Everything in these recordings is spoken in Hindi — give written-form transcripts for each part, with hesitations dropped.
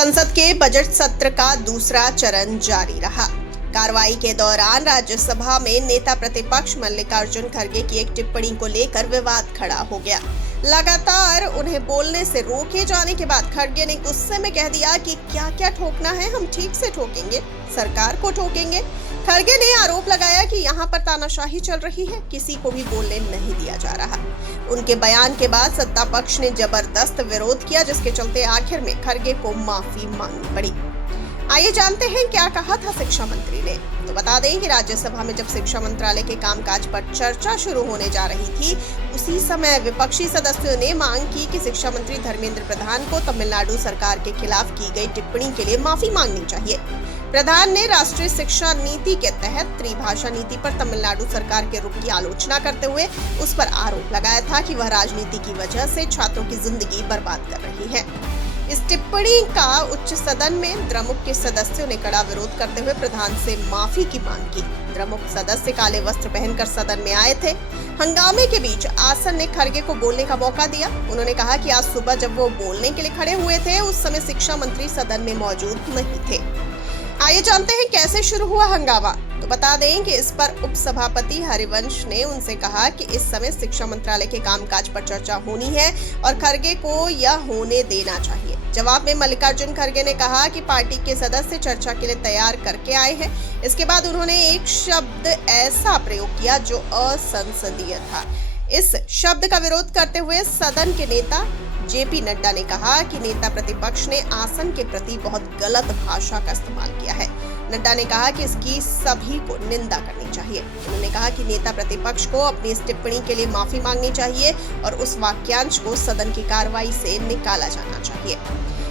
संसद के बजट सत्र का दूसरा चरण जारी रहा। कार्रवाई के दौरान राज्यसभा में नेता प्रतिपक्ष मल्लिकार्जुन खड़गे की एक टिप्पणी को लेकर विवाद खड़ा हो गया। लगातार उन्हें बोलने से रोके जाने के बाद खड़गे ने गुस्से में कह दिया कि क्या क्या ठोकना है, हम ठीक से ठोकेंगे, सरकार को ठोकेंगे। खड़गे ने आरोप लगाया कि यहाँ पर तानाशाही चल रही है, किसी को भी बोलने नहीं दिया जा रहा। उनके बयान के बाद सत्ता पक्ष ने जबरदस्त विरोध किया, जिसके चलते आखिर में खड़गे को माफी मांगनी पड़ी। आइए जानते हैं क्या कहा था शिक्षा मंत्री ने। तो बता दें कि राज्यसभा में जब शिक्षा मंत्रालय के कामकाज पर चर्चा शुरू होने जा रही थी, उसी समय विपक्षी सदस्यों ने मांग की कि शिक्षा मंत्री धर्मेंद्र प्रधान को तमिलनाडु सरकार के खिलाफ की गई टिप्पणी के लिए माफी मांगनी चाहिए। प्रधान ने राष्ट्रीय शिक्षा नीति के तहत त्रिभाषा नीति पर तमिलनाडु सरकार के रुख की आलोचना करते हुए उस पर आरोप लगाया था कि वह राजनीति की वजह से छात्रों की जिंदगी बर्बाद कर रही है। इस टिप्पणी का उच्च सदन में द्रमुक के सदस्यों ने कड़ा विरोध करते हुए प्रधान से माफी की मांग की। द्रमुक सदस्य काले वस्त्र पहनकर सदन में आए थे। हंगामे के बीच आसन ने खड़गे को बोलने का मौका दिया। उन्होंने कहा कि आज सुबह जब वो बोलने के लिए खड़े हुए थे, उस समय शिक्षा मंत्री सदन में मौजूद नहीं थे। आइए जानते हैं कैसे शुरू हुआ हंगामा। तो बता दें कि इस पर उपसभापति हरिवंश ने उनसे कहा कि इस समय शिक्षा मंत्रालय के कामकाज पर चर्चा होनी है और खड़गे को यह होने देना चाहिए। जवाब में मल्लिकार्जुन खड़गे ने कहा कि पार्टी के सदस्य चर्चा के लिए तैयार करके आए हैं। इसके बाद उन्होंने एक शब्द ऐसा प्रयोग किया जो असंसदीय था। इस शब्द का विरोध करते हुए सदन के नेता जेपी नड्डा ने कहा कि नेता प्रतिपक्ष ने आसन के प्रति बहुत गलत भाषा का इस्तेमाल किया है। नड्डा ने कहा कि इसकी सभी को निंदा करनी चाहिए। उन्होंने कहा कि नेता प्रतिपक्ष को अपनी इस टिप्पणी के लिए माफी मांगनी चाहिए और उस वाक्यांश को सदन की कार्रवाई से निकाला जाना चाहिए।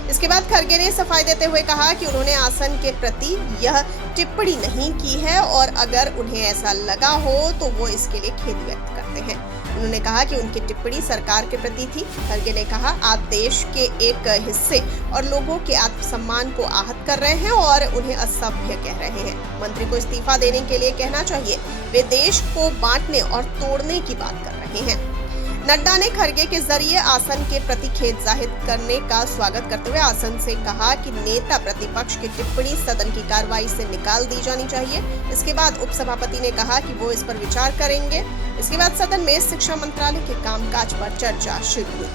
इसके बाद खड़गे ने सफाई देते हुए कहा कि उन्होंने आसन के प्रति यह टिप्पणी नहीं की है और अगर उन्हें ऐसा लगा हो तो वो इसके लिए खेद व्यक्त करते हैं। उन्होंने कहा कि उनकी टिप्पणी सरकार के प्रति थी। खड़गे ने कहा, आप देश के एक हिस्से और लोगों के आत्मसम्मान को आहत कर रहे हैं और उन्हें असभ्य कह रहे हैं। मंत्री को इस्तीफा देने के लिए कहना चाहिए। वे देश को बांटने और तोड़ने की बात कर रहे हैं। नड्डा ने खड़गे के जरिए आसन के प्रति खेद जाहिर करने का स्वागत करते हुए आसन से कहा कि नेता प्रतिपक्ष की टिप्पणी सदन की कार्रवाई से निकाल दी जानी चाहिए। इसके बाद उपसभापति ने कहा कि वो इस पर विचार करेंगे। इसके बाद सदन में शिक्षा मंत्रालय के कामकाज पर चर्चा शुरू हुई।